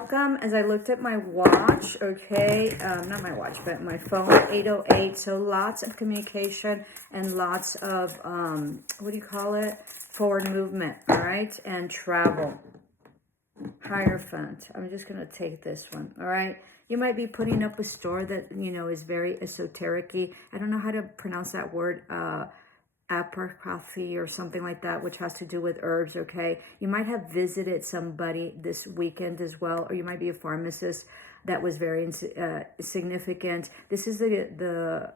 welcome. As I looked at my watch, okay, not my watch, but my phone, 8:08. So lots of communication and lots of, what do you call it? Forward movement, all right? And travel. Hierophant. I'm just going to take this one, all right? You might be putting up a store that, you know, is very esoteric-y. I don't know how to pronounce that word, apricothy or something like that, which has to do with herbs, okay? You might have visited somebody this weekend as well, or you might be a pharmacist that was very significant. This is the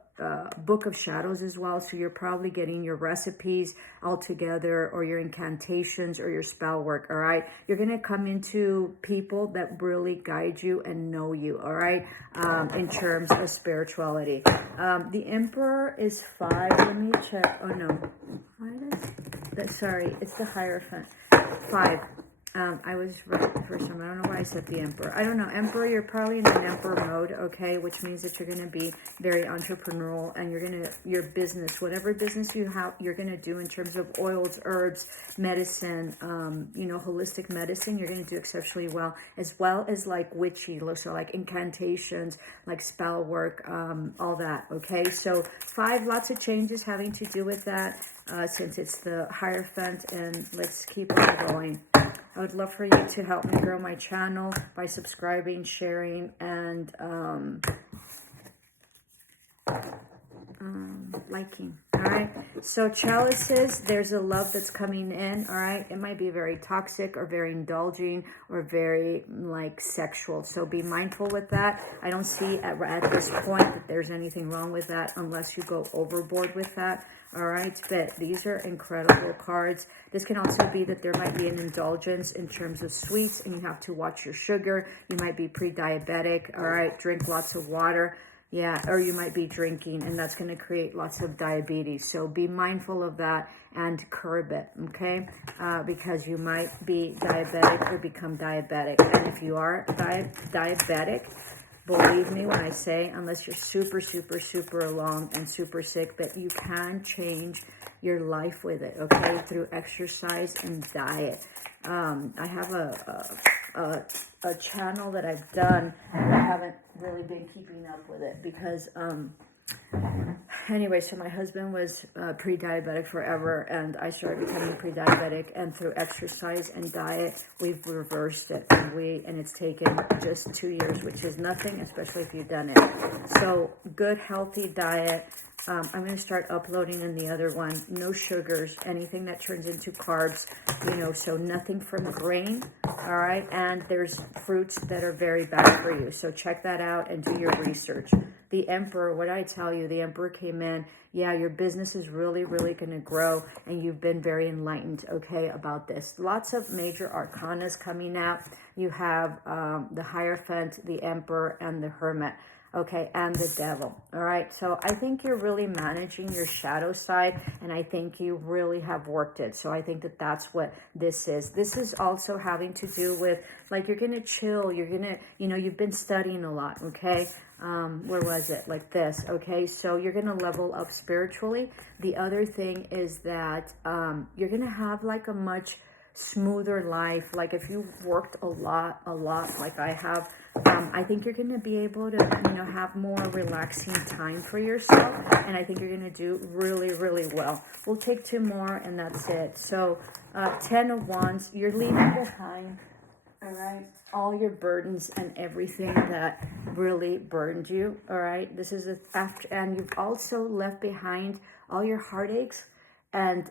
Book of Shadows as well, so you're probably getting your recipes all together, or your incantations or your spell work, all right? You're going to come into people that really guide you and know you, all right, in terms of spirituality. The Emperor is 5. Let me check. Oh, no. Sorry, it's the Hierophant. 5. I was right the first time. I don't know why I said the Emperor. I don't know. Emperor, you're probably in an Emperor mode, okay? Which means that you're going to be very entrepreneurial, and your business, whatever business you have, you're going to do in terms of oils, herbs, medicine, you know, holistic medicine, you're going to do exceptionally well as like witchy, so like incantations, like spell work, all that, okay? So 5, lots of changes having to do with that, since it's the Hierophant, and let's keep on going. I would love for you to help me grow my channel by subscribing, sharing, and liking. All right. So chalices, there's a love that's coming in. All right. It might be very toxic or very indulging or very like sexual. So be mindful with that. I don't see at this point that there's anything wrong with that unless you go overboard with that. All right, but these are incredible cards. This can also be that there might be an indulgence in terms of sweets, and you have to watch your sugar. You might be pre-diabetic. All right, drink lots of water. Yeah, or you might be drinking, and that's going to create lots of diabetes. So be mindful of that and curb it, okay? Because you might be diabetic or become diabetic. And if you are diabetic, believe me when I say, unless you're super, super, super alone and super sick, but you can change your life with it, okay? Through exercise and diet. I have a channel that I've done, but I haven't really been keeping up with it because, anyway, so my husband was pre-diabetic forever, and I started becoming pre-diabetic, and through exercise and diet, we've reversed it, and it's taken just 2 years, which is nothing, especially if you've done it. So good, healthy diet. I'm going to start uploading in the other one. No sugars, anything that turns into carbs, you know, so nothing from grain, all right? And there's fruits that are very bad for you. So check that out and do your research. The Emperor, what did I tell you? The Emperor came in. Yeah, your business is really, really going to grow, and you've been very enlightened, okay, about this. Lots of major arcanas coming out. You have the Hierophant, the Emperor, and the Hermit. Okay, and the Devil, all right? So I think you're really managing your shadow side, and I think you really have worked it. So I think that that's what this is. This is also having to do with, like, you're going to chill. You're going to, you know, you've been studying a lot, okay? Where was it? Like this, okay? So you're going to level up spiritually. The other thing is that you're going to have, like, a much smoother life. Like if you worked a lot like I have, I think you're going to be able to, you know, have more relaxing time for yourself, and I think you're going to do really, really well. We'll take 2 more, and that's it. So 10 of Wands, you're leaving behind, all right, all your burdens and everything that really burdened you, all right? This is after, and you've also left behind all your heartaches and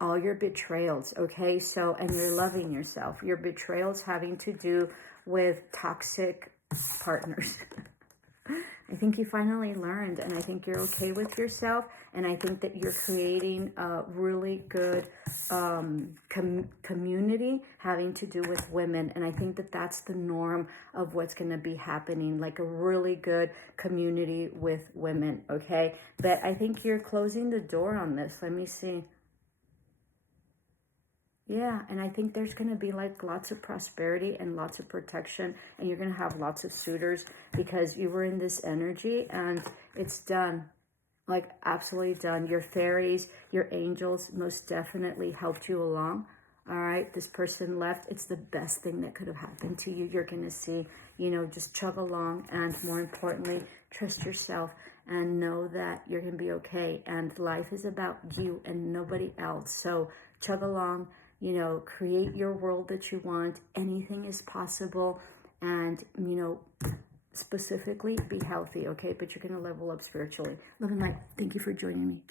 all your betrayals, okay? So, and you're loving yourself. Your betrayals having to do with toxic partners. I think you finally learned, and I think you're okay with yourself, and I think that you're creating a really good community having to do with women, and I think that that's the norm of what's going to be happening, like a really good community with women, okay? But I think you're closing the door on this. Let me see. Yeah, and I think there's going to be like lots of prosperity and lots of protection, and you're going to have lots of suitors because you were in this energy, and it's done. Like absolutely done. Your fairies, your angels most definitely helped you along. All right, this person left. It's the best thing that could have happened to you. You're going to see, just chug along. And more importantly, trust yourself and know that you're going to be okay. And life is about you and nobody else. So chug along, create your world that you want. Anything is possible. And, specifically be healthy, okay? But you're going to level up spiritually. Love and light. Thank you for joining me.